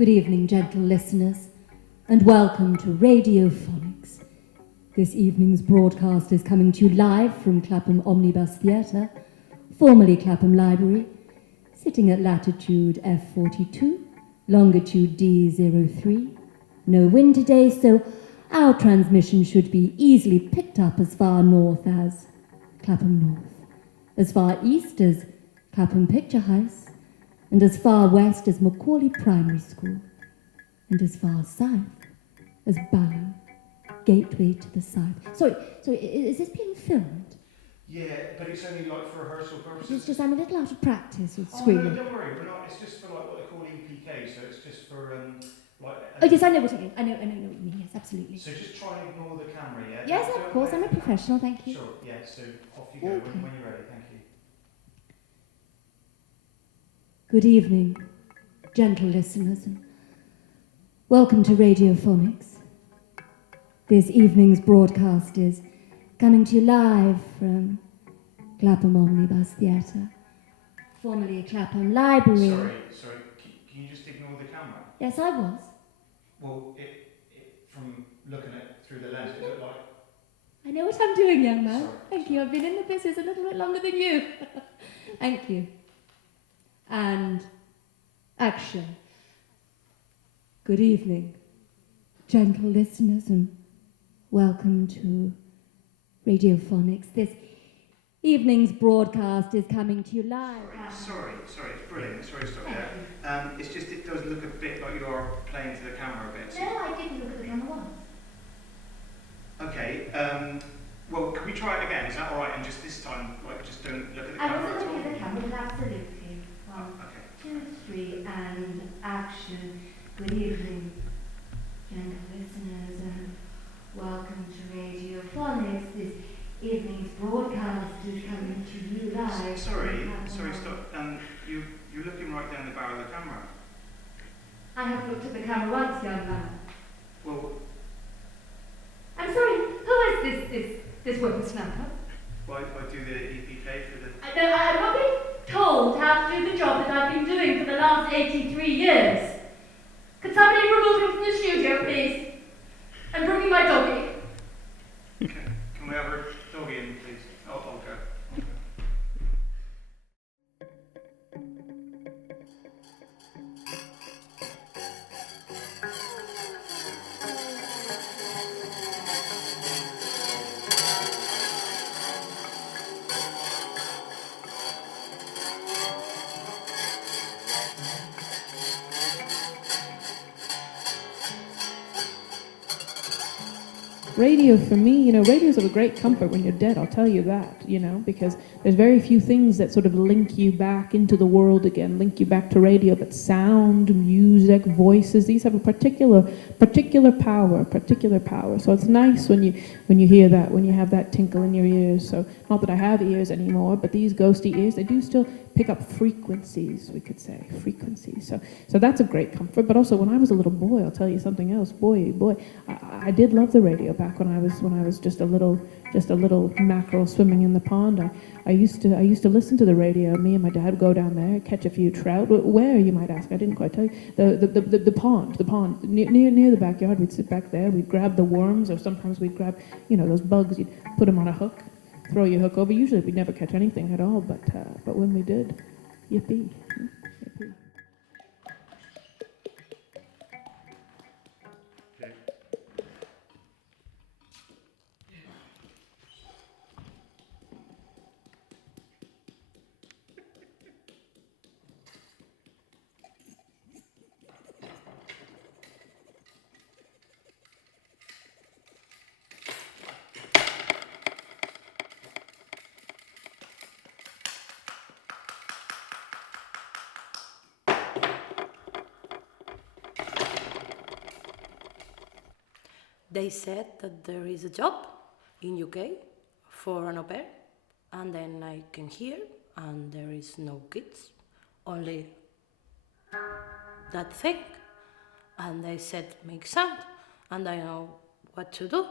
Good evening, gentle listeners, and welcome to RADIOPHONICS. This evening's broadcast is coming to you live from Clapham Omnibus Theatre, formerly Clapham Library, sitting at latitude F42, longitude D03. No wind today, so our transmission should be easily picked up as far north as Clapham North, as far east as Clapham Picture House, and as far west as Macaulay Primary School, and as far south as Balham, gateway to the south. Sorry, is this being filmed? Yeah, but it's only like for rehearsal purposes. It's just I'm a little out of practice with Oh screaming. no, don't worry, we're not. It's just for like what they call EPK, so it's just for like. Oh yes, I know what you mean. I know what you mean. Yes, absolutely. So just try and ignore the camera, yeah. Yes, of course. I'm a professional. Thank you. Sure. Yeah. So off you go Okay. when you're ready. Thank you. Good evening, gentle listeners, and welcome to RADIOPHONICS. This evening's broadcast is coming to you live from Clapham Omnibus Theatre, formerly Clapham Library. Sorry. Can you just ignore the camera? Yes, I was. Well, it from looking at through the lens, it looked like. I know what I'm doing, young man. Sorry. Thank you. I've been in the business a little bit longer than you. Thank you. And action. Good evening, gentle listeners, and welcome to RADIOPHONICS. This evening's broadcast is coming to you live. Sorry, it's brilliant. Sorry to stop you there. It's just it does look a bit like you are playing to the camera a bit. So No, I didn't look at the camera once. okay. Well, can we try it again? Is that all right? And just this time, like, just don't look at the camera I wasn't at all. looking at the camera, but absolutely. Okay. 1, 2, 3, and action. Good evening, gentle listeners, and welcome to RADIOPHONICS. This evening's broadcast is coming to you live. Sorry, stop. You're looking right down the barrel of the camera. I have looked at the camera once, young man. Well, I'm sorry, who is this whippersnapper? why do the EPK for the... I'm not being told how to do the job that I've been doing for the last 83 years. Could somebody remove him from the studio, please? And bring me my doggy. Okay. Can we have our doggy in, please? I'll go. Radio, for me, radio's of a great comfort when you're dead, I'll tell you that, because there's very few things that sort of link you back into the world again, link you back to radio, but sound, music, voices, these have a particular power. So it's nice when you hear that, when you have that tinkle in your ears. So not that I have ears anymore, but these ghosty ears, they do still pick up frequencies, we could say, frequencies. So that's a great comfort. But also, when I was a little boy, I'll tell you something else. Boy, I did love the radio back when I was just a little mackerel swimming in the pond. I used to listen to the radio. Me and my dad would go down there, catch a few trout. Where, you might ask? I didn't quite tell you. The pond near the backyard. We'd sit back there. We'd grab the worms, or sometimes we'd grab those bugs. You'd put them on a hook. Throw your hook over. Usually we'd never catch anything at all, but when we did, yippee. Yippee. They said that there is a job in UK for an au pair, and then I came here and there is no kids, only that thing. And they said make sound, and I know what to do.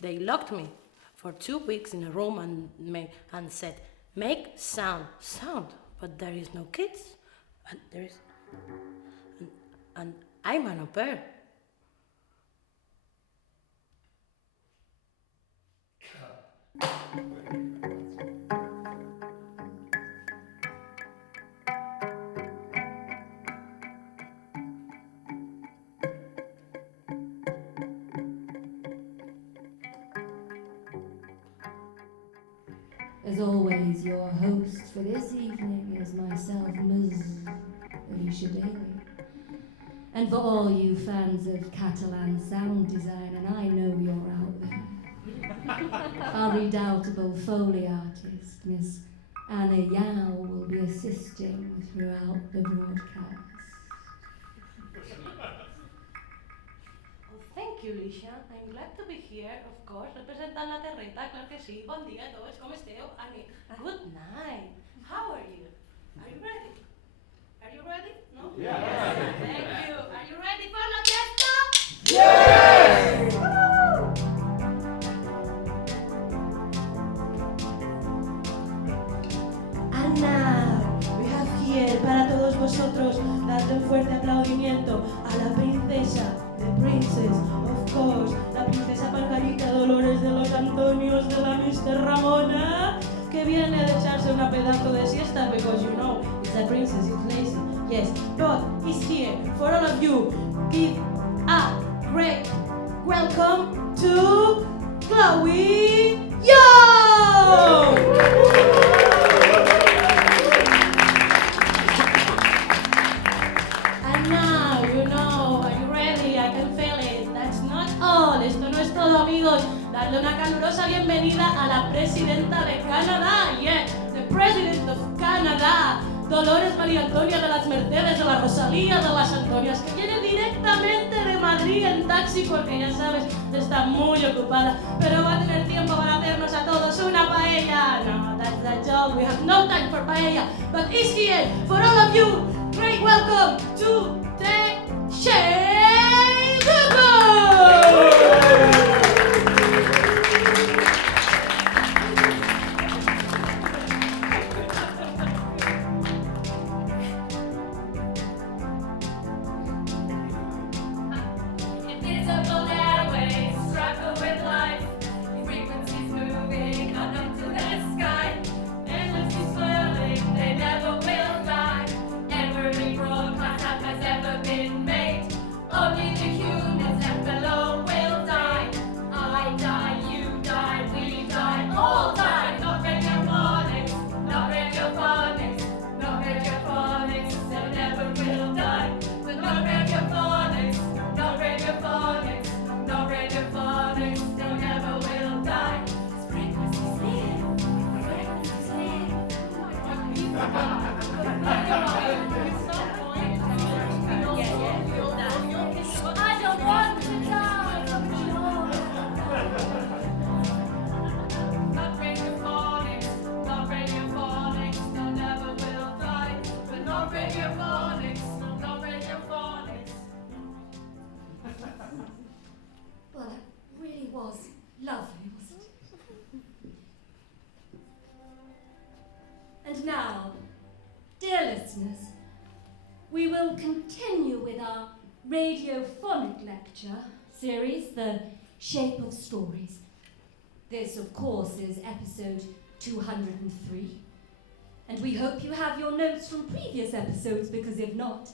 They locked me for 2 weeks in a room and said, make sound, but there is no kids, and and I'm an au pair. As always, your host for this evening is myself, Ms. Alicia Daly. And for all you fans of Catalan sound design, and I know you're out there, our redoubtable Foley artist, Miss Anna Yao, will be assisting throughout the broadcast. Thank you, Alicia. I'm glad to be here, of course, representant la terreta, claro que sí. Bon dia a tots, com esteu? Good night. How are you? Are you ready? Are you ready? No? Yeah. Yes. Thank you. Are you ready for la fiesta? Yes! And now we have here para todos vosotros darle un fuerte aplaudimiento a la princesa, the princess, of course, la princesa Margarita Dolores de los Antonios de la Mr. Ramona, que viene de echarse una pedazo de siesta because you know it's a princess, it's lazy, yes, but is here for all of you. Give a great welcome to Chloe Young! And now, you know, are you ready? I can feel it. That's not all. Esto no es todo, amigos. Darle una calurosa bienvenida a la presidenta de Canadá. Yeah, the president of Canada. Dolores María Antonia de las Mercedes, de la Rosalía, de las Antonias, que viene directamente de Madrid en taxi porque ya sabes, está muy ocupada, pero va a tener tiempo para hacernos a todos una paella. No, that's the job. We have no time for paella, but it's here for all of you. Great welcome to the Shea Google! Invisible airways struggle with life. Frequencies moving up into the sky. Endlessly swirling, they never will die. Every broadcast that has ever been made. Only the humans left below will die. I die, you die, we die, all die. Not radiophonics, not radiophonics, not radiophonics. They never will die. But not radiophonics, not radiophonics, not radiophonics. They never will die. Frequencies live, frequencies live. I don't want to die. Not radiophonics, not radiophonics, no never will die. But not radiophonics, not radiophonics. Well, that really was lovely, wasn't it? And now, dear listeners, we will continue with our radiophonic lecture series, The Shape of Stories. This, of course, is episode 203. And we hope you have your notes from previous episodes, because if not,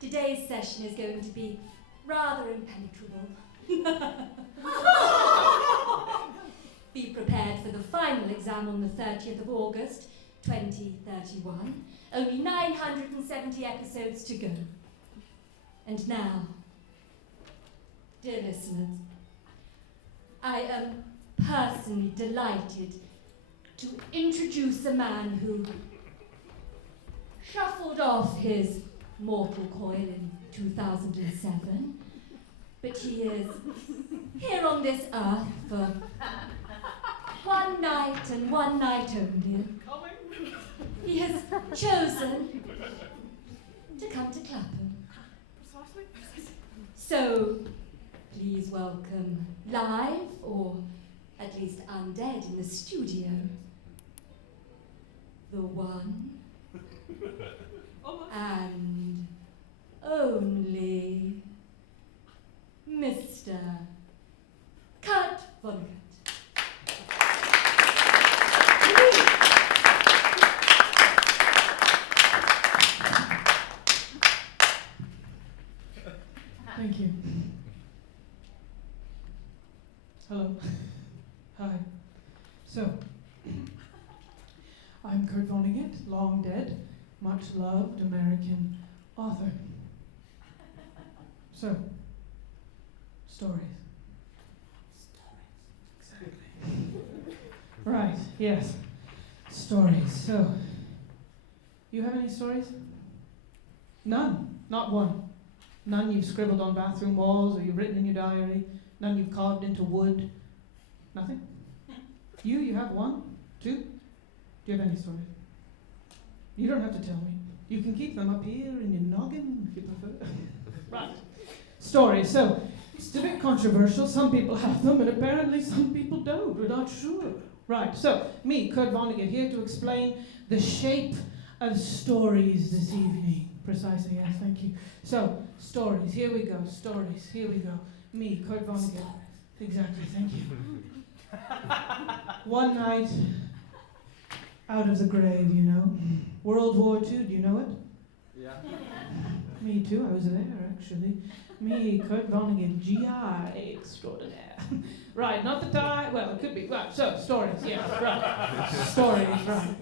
today's session is going to be rather impenetrable. Be prepared for the final exam on the 30th of August, 2031. Only 970 episodes to go. And now, dear listeners, I am personally delighted to introduce a man who shuffled off his mortal coil in 2007, but he is here on this earth for one night and one night only. He has chosen to come to Clapham. So, please welcome live, or at least undead in the studio. The one and only Mr. Kurt Vonnegut. Thank you. Hello. Hi. So, I'm Kurt Vonnegut, long dead, much loved American author. So, stories. Exactly. Right, yes. Stories. So, you have any stories? None. Not one. None you've scribbled on bathroom walls or you've written in your diary. None you've carved into wood. Nothing? You have one? Two? Do you have any stories? You don't have to tell me. You can keep them up here in your noggin if you prefer. Right. Stories. So, it's a bit controversial. Some people have them and apparently some people don't. We're not sure. Right. So, me, Kurt Vonnegut, here to explain the shape of stories this evening. Precisely, yes, thank you. So, stories, here we go, stories, here we go. Me, Kurt Vonnegut. Exactly, thank you. One night, out of the grave, you know. World War II, do you know it? Yeah. Me too, I was there, actually. Me, Kurt Vonnegut, GI extraordinaire. Right, not the tie, well, it could be. Right, so, stories, yes, right. Stories, right.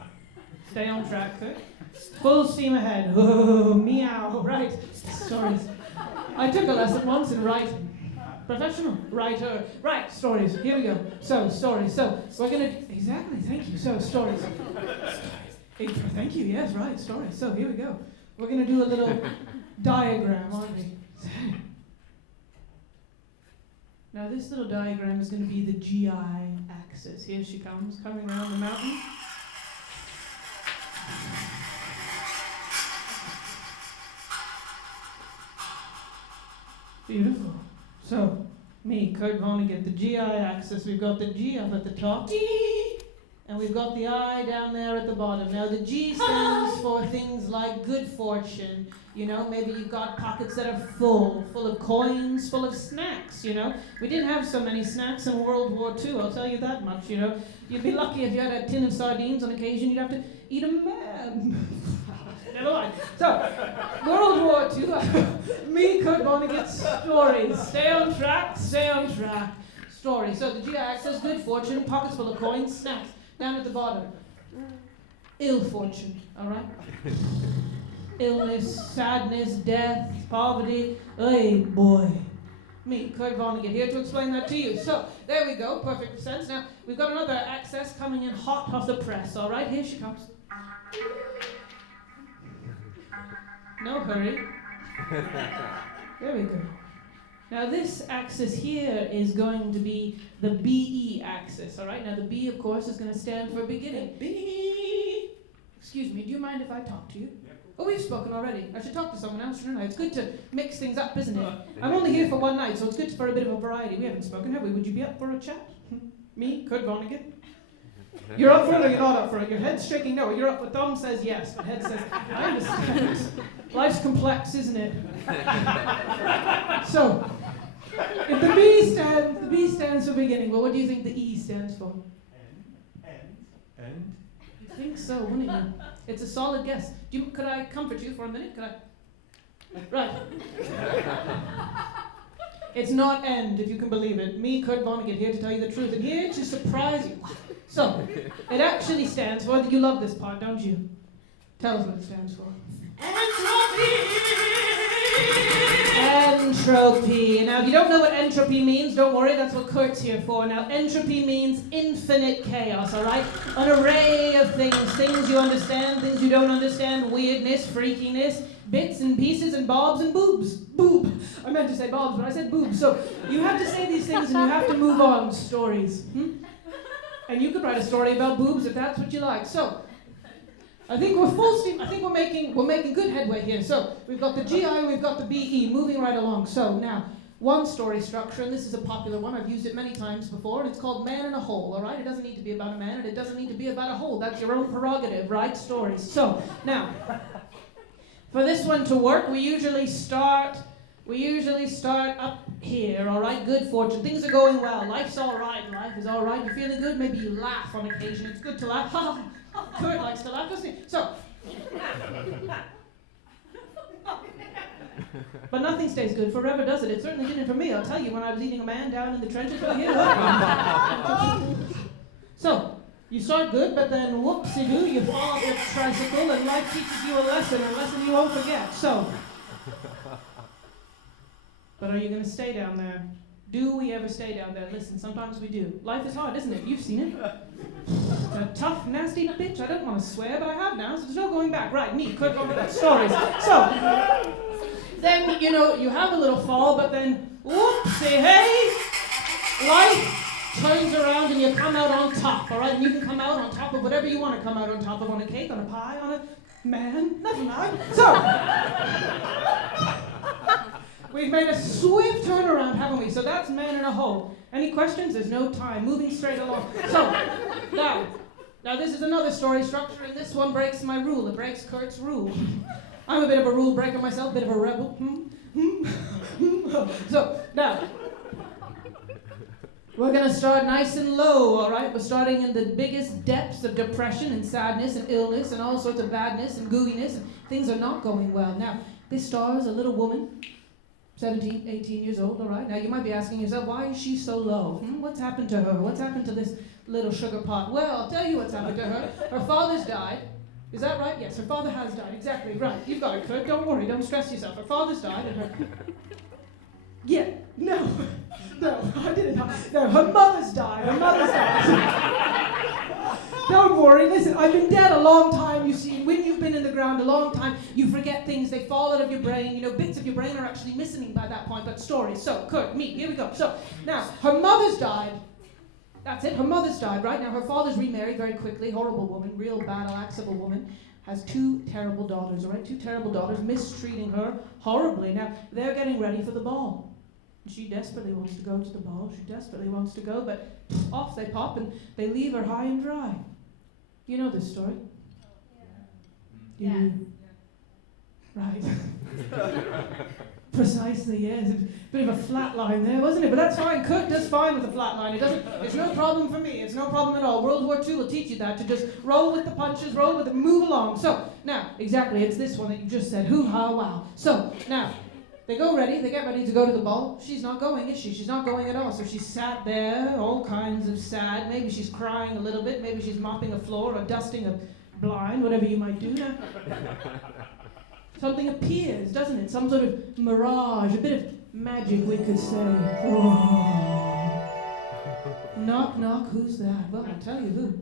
Stay on track, Kurt. Full steam ahead. Oh, meow. Right. Stories. I took a lesson once in writing. Professional writer. Right. Stories. Here we go. So, stories. So, we're going to... Exactly. Thank you. So, stories. Thank you. Yes, right. Stories. So, here we go. We're going to do a little diagram, aren't we? Now, this little diagram is going to be the GI axis. Here she comes, coming around the mountain. Beautiful. So, me, Kurt Vonnegut, the GI axis, we've got the G up at the top, and we've got the I down there at the bottom. Now, the G stands for things like good fortune. You know, maybe you've got pockets that are full of coins, full of snacks, you know. We didn't have so many snacks in World War II, I'll tell you that much, you know. You'd be lucky if you had a tin of sardines on occasion, you'd have to eat a man. Never mind. So, World War II, me, Kurt Vonnegut, stories. Stay on track, stay on track. Stories. So the GI axis, good fortune, pockets full of coins, snacks. Down at the bottom, ill fortune, all right? Illness, sadness, death, poverty. Hey, boy. Me, Kurt Vonnegut, here to explain that to you. So, there we go, perfect sense. Now, we've got another axis coming in hot off the press, all right? Here she comes. No hurry. There we go. Now this axis here is going to be the BE axis, all right? Now the B, of course, is going to stand for beginning. B. Excuse me, do you mind if I talk to you? Yep. Oh, we've spoken already. I should talk to someone else, shouldn't I? It's good to mix things up, isn't it? I'm only here for one night, so it's good for a bit of a variety. We haven't spoken, have we? Would you be up for a chat? Me, Kurt Vonnegut? You're up for it or you're not up for it? Your head's shaking no. You're up for thumb says yes, but head says, I understand. Life's complex, isn't it? So, if the B stands for beginning, well, what do you think the E stands for? End. I think so, wouldn't you? It's a solid guess. Could I comfort you for a minute? Could I? Right. It's not end, if you can believe it. Me, Kurt Vonnegut, here to tell you the truth, and here to surprise you. So, it actually stands for, you love this part, don't you? Tell us what it stands for. Entropy. Now, if you don't know what entropy means, don't worry, that's what Kurt's here for. Now, entropy means infinite chaos, all right? An array of things you understand, things you don't understand, weirdness, freakiness, bits and pieces and bobs and boobs. Boob. I meant to say bobs, but I said boobs. So, you have to say these things and you have to move on. Stories. And you could write a story about boobs if that's what you like. So, I think we're full steam. I think we're making good headway here. So we've got the GI, we've got the BE, moving right along. So now, one story structure, and this is a popular one. I've used it many times before, and it's called Man in a Hole, all right? It doesn't need to be about a man, and it doesn't need to be about a hole. That's your own prerogative, right? Stories. So, now, for this one to work, we usually start up here, all right? Good fortune. Things are going well. Life's all right. Life is all right. You're feeling good. Maybe you laugh on occasion. It's good to laugh. Kurt likes to laugh, doesn't he? So, but nothing stays good forever, does it? It certainly didn't for me. I'll tell you, when I was eating a man down in the trenches over here. So, you start good, but then whoopsie-doo, you fall off your tricycle, and life teaches you a lesson you won't forget. So, but are you going to stay down there? Do we ever stay down there? Listen, sometimes we do. Life is hard, isn't it? You've seen it. It's a tough, nasty bitch. I don't want to swear, but I have now, so there's no going back. Right, me, Kurt over that stories. So, then, you know, you have a little fall, but then, whoopsie, hey, life turns around and you come out on top, all right? And you can come out on top of whatever you want to come out on top of, on a cake, on a pie, on a man, never mind. So, we've made a swift turnaround, haven't we? So that's Man in a Hole. Any questions? There's no time. Moving straight along. So, now this is another story structure, and this one breaks my rule. It breaks Kurt's rule. I'm a bit of a rule breaker myself, a bit of a rebel. So, now, we're going to start nice and low, all right? We're starting in the biggest depths of depression and sadness and illness and all sorts of badness and gooiness, and things are not going well. Now, this stars a little woman, 17, 18 years old, all right? Now, you might be asking yourself, why is she so low? What's happened to her? What's happened to this little sugar pot? Well, I'll tell you what's happened to her. Her father's died. Is that right? Yes, her father has died. Exactly, right. You've got it, Kurt. Don't worry. Don't stress yourself. Her father's died and her... Yeah, no, I didn't. No, her mother's died. Her mother's died. Don't worry. Listen, I've been dead a long time, you see. When you've been in the ground a long time, you forget things. They fall out of your brain. You know, bits of your brain are actually missing by that point. But stories. So, Kurt, me, here we go. So, now, her mother's died. That's it. Her mother's died, right? Now, her father's remarried very quickly. Horrible woman. Real battle axe of a woman. Has 2 terrible daughters, all right? 2 terrible daughters mistreating her horribly. Now, they're getting ready for the ball. She desperately wants to go to the ball. She desperately wants to go, but off they pop and they leave her high and dry. You know this story? Yeah. You? Right. Precisely, yes. A bit of a flat line there, wasn't it? But that's fine. Kurt does fine with a flat line. It's no problem for me. It's no problem at all. World War II will teach you that, to just roll with the punches, roll with it, move along. So, now, exactly, it's this one that you just said. Hoo-ha, wow. So, now, they get ready to go to the ball. She's not going, is she? She's not going at all. So she sat there, all kinds of sad. Maybe she's crying a little bit. Maybe she's mopping a floor or dusting a blind, whatever you might do. Now, something appears, doesn't it? Some sort of mirage, a bit of magic, we could say. Oh. Knock, knock, who's that? Well, I'll tell you who.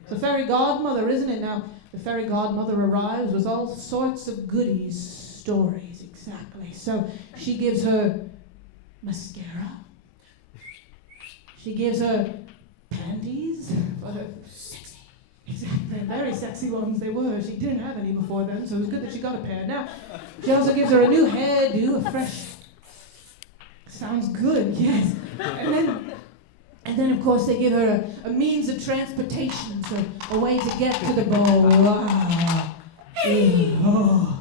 It's the fairy godmother, isn't it? Now, the fairy godmother arrives with all sorts of goodies, stories. Exactly. So she gives her mascara. She gives her panties. Sexy. Exactly. Very sexy ones they were. She didn't have any before then, so it was good that she got a pair. Now, she also gives her a new hairdo, a fresh... Sounds good, yes. And then of course, they give her a means of transportation, so a way to get to the ball. Wow. Oh.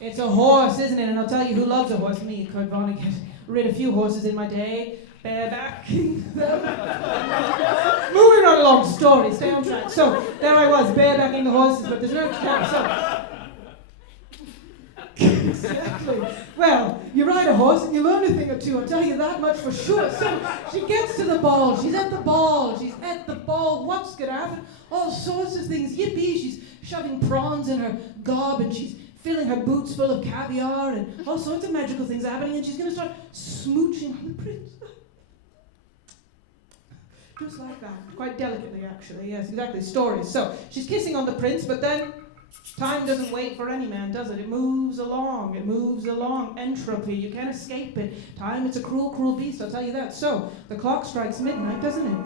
It's a horse, isn't it? And I'll tell you who loves a horse. Me, Kurt Vonnegut. Rid a few horses in my day. Bareback. Moving right along, story, stay on track. So, there I was, barebacking the horses, but there's no time, so... Exactly. Well, you ride a horse and you learn a thing or two, I'll tell you that much for sure. So, she gets to the ball, she's at the ball, what's gonna happen? All sorts of things, yippee, she's shoving prawns in her gob and she's filling her boots full of caviar and all sorts of magical things happening, and she's going to start smooching on the prince. Just like that. Quite delicately, actually. Yes, exactly. Stories. So, she's kissing on the prince, but then time doesn't wait for any man, does it? It moves along. It moves along. Entropy. You can't escape it. Time, it's a cruel, cruel beast, I'll tell you that. So, the clock strikes midnight, doesn't it?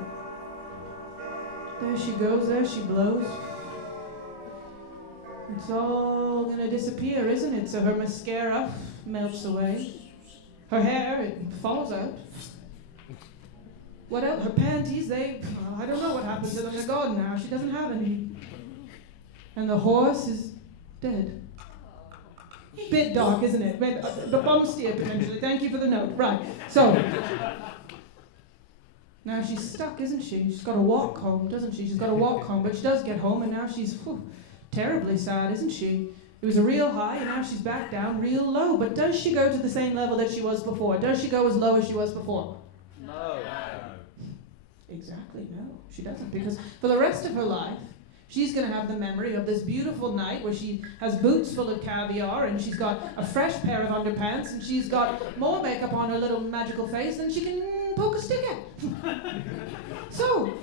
There she goes. There she blows. It's all gonna disappear, isn't it? So her mascara melts away. Her hair, it falls out. What else? Her panties, I don't know what happened to them. They're gone now. She doesn't have any. And the horse is dead. Bit dark, isn't it? Maybe, the bum steer potentially. Thank you for the note. Right. So, now she's stuck, isn't she? She's got to walk home, doesn't she? She's got to walk home, but she does get home, and now she's terribly sad, isn't she? It was a real high, and now she's back down real low. But does she go to the same level that she was before? Does she go as low as she was before? No. Exactly, no. She doesn't, because for the rest of her life, she's going to have the memory of this beautiful night where she has boots full of caviar, and she's got a fresh pair of underpants, and she's got more makeup on her little magical face than she can poke a stick at. So,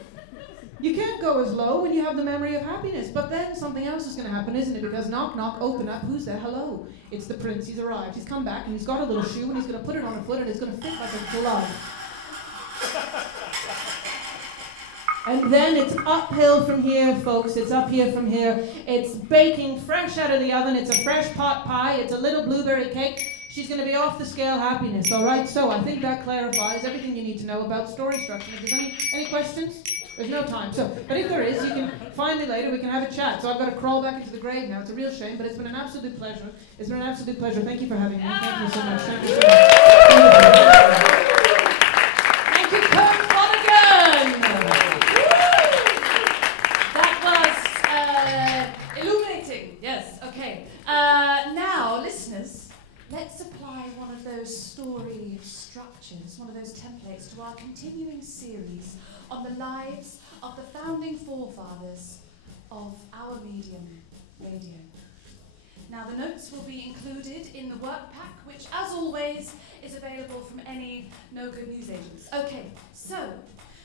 you can't go as low when you have the memory of happiness. But then something else is going to happen, isn't it? Because knock, knock, open up, who's there? Hello. It's the prince, he's arrived. He's come back, and he's got a little shoe, and he's going to put it on a foot, and it's going to fit like a glove. And then it's uphill from here, folks. It's up here from here. It's baking fresh out of the oven. It's a fresh pot pie. It's a little blueberry cake. She's going to be off the scale happiness, all right? So I think that clarifies everything you need to know about story structure. If there's any questions? There's no time. So, but if there is, you can find me later. We can have a chat. So I've got to crawl back into the grave now. It's a real shame, but it's been an absolute pleasure. It's been an absolute pleasure. Thank you for having me. Thank you so much. Thank you so much. Thank you, Kurt Flanagan. That was illuminating. Yes, okay. Now, listeners, let's apply one of those story structures, one of those templates to our continuing series on the lives of the founding forefathers of our medium, radio. Now, the notes will be included in the work pack, which, as always, is available from any no-good newsagents. Okay, so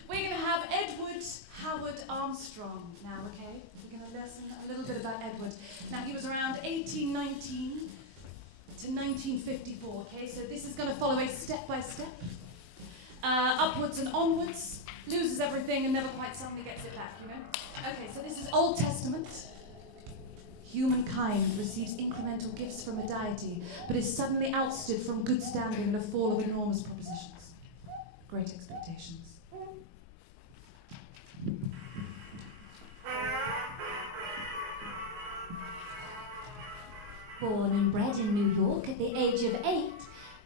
we're going to have Edward Howard Armstrong now, okay? We're going to listen a little bit about Edward. Now, he was around 1819 to 1954, okay? So this is going to follow a step-by-step, upwards and onwards, loses everything and never quite suddenly gets it back, you know? Okay, so this is Old Testament. Humankind receives incremental gifts from a deity, but is suddenly ousted from good standing in a fall of enormous propositions. Great expectations. Born and bred in New York at the age of 8,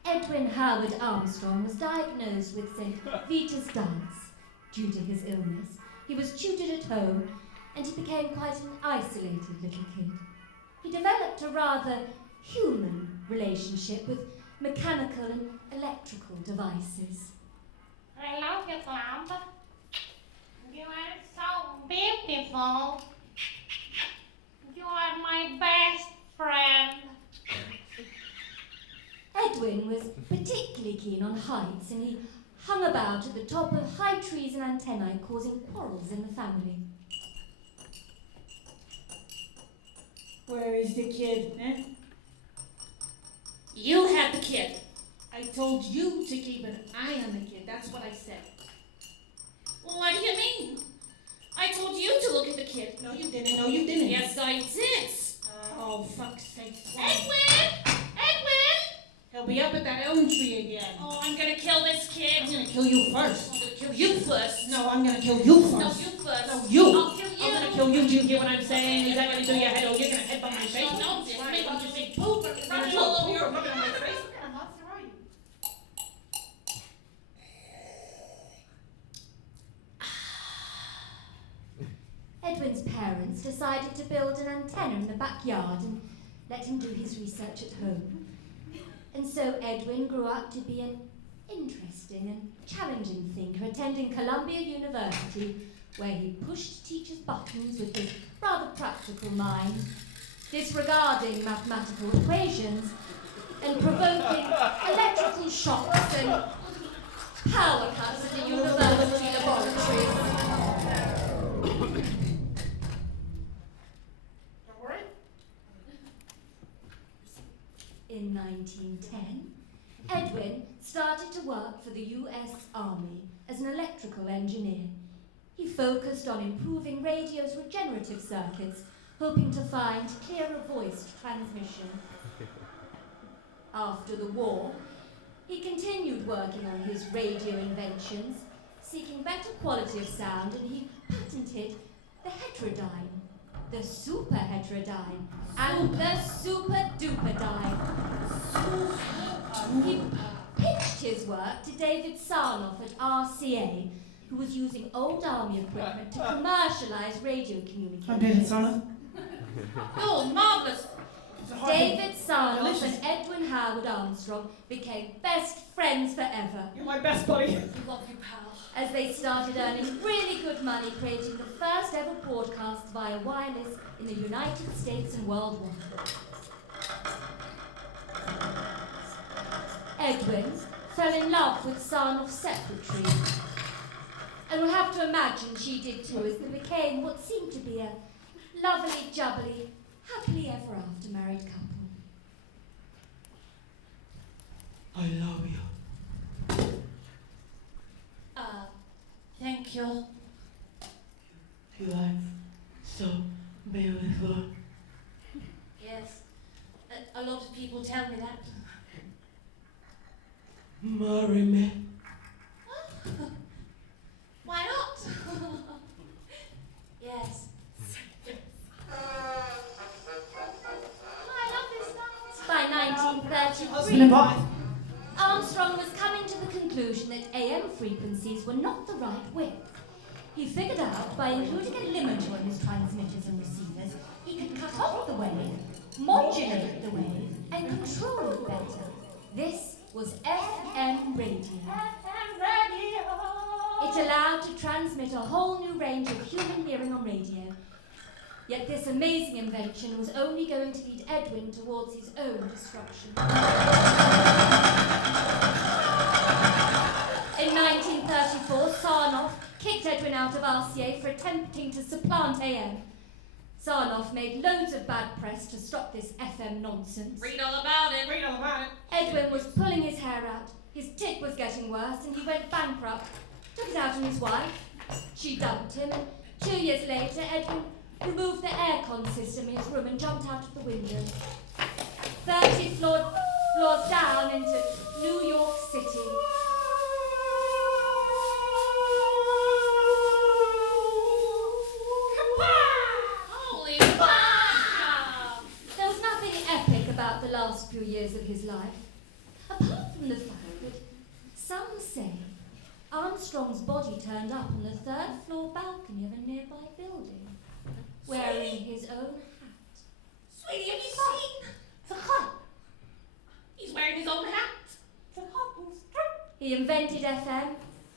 Edwin Howard Armstrong was diagnosed with St. Vitus dance. Due to his illness, he was tutored at home, and he became quite an isolated little kid. He developed a rather human relationship with mechanical and electrical devices. I love you, Clamp. You are so beautiful. You are my best friend. Edwin was particularly keen on heights, and he hung about at the top of high trees and antennae, causing quarrels in the family. Where is the kid, eh? You had the kid. I told you to keep an eye on the kid. That's what I said. What do you mean? I told you to look at the kid. No, you didn't. No, you didn't. Yes, I did. Oh, fuck's sake. Edwin! Edwin! He'll be up at that elm tree again. Oh, I'm gonna kill this kid. I'm gonna kill you first. I'm gonna kill you first. No, I'm gonna kill you first. No, you first. No, you. I'll kill you. I'm gonna kill you. Do you hear what I'm saying? Is that gonna do your head? Oh, you're gonna headbutt my face? No, just make me just say poop. Run all over your Rubbing on my face. I'm not throwing. Edwin's parents decided to build an antenna in the backyard and let him do his research at home. And so Edwin grew up to be an interesting and challenging thinker, attending Columbia University, where he pushed teachers' buttons with his rather practical mind, disregarding mathematical equations and provoking electrical shocks and power cuts at the university laboratories. In 1910, Edwin started to work for the US Army as an electrical engineer. He focused on improving radio's regenerative circuits, hoping to find clearer voiced transmission. After the war, He continued working on his radio inventions, seeking better quality of sound, and he patented the heterodyne, the super heterodyne, and the super duperdyne. He pitched his work to David Sarnoff at RCA, who was using old army equipment to commercialize radio communications. I'm David Sarnoff. Oh, marvellous. David Sarnoff and Edwin Howard Armstrong became best friends forever. You're my best buddy. Love you, pal. As they started earning really good money creating the first ever broadcasts via wireless in the United States and worldwide. Edwin fell in love with Sarnoff's secretary. And we'll have to imagine she did too, as they became what seemed to be a lovely, jubbly, happily ever after married couple. I love you. Thank you. You are so beautiful. Yes. A lot of people tell me that. Marry me. Why not? Yes. I love this dance. By Husband and 1933, wife. Armstrong was coming to the conclusion that AM frequencies were not the right width. He figured out by including a limiter on his transmitters and receivers, he could cut off the wave, modulate the wave, and control it better. This was FM radio. FM radio. It allowed to transmit a whole new range of human hearing on radio. Yet this amazing invention was only going to lead Edwin towards his own destruction. In 1934, Sarnoff kicked Edwin out of RCA for attempting to supplant AM. Sarnoff made loads of bad press to stop this FM nonsense. Read all about it. Read all about it. Edwin was pulling his hair out, his tit was getting worse, and he went bankrupt. Took it out on his wife. She dumped him, and 2 years later, Edwin removed the aircon system in his room and jumped out of the window. 30 floors down into New York City. Holy wow! There was nothing epic about the last few years of his life, apart from the fact that some say Armstrong's body turned up on the 3rd floor balcony of a nearby building, wearing his own hat. Sweetie, have you seen the hat? He's wearing his own hat. The hat was He invented FM,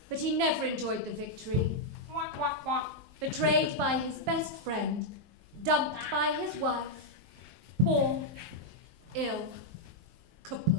but he never enjoyed the victory. quack, quack, quack. Betrayed by his best friend, dumped by his wife, poor, ill, kaput.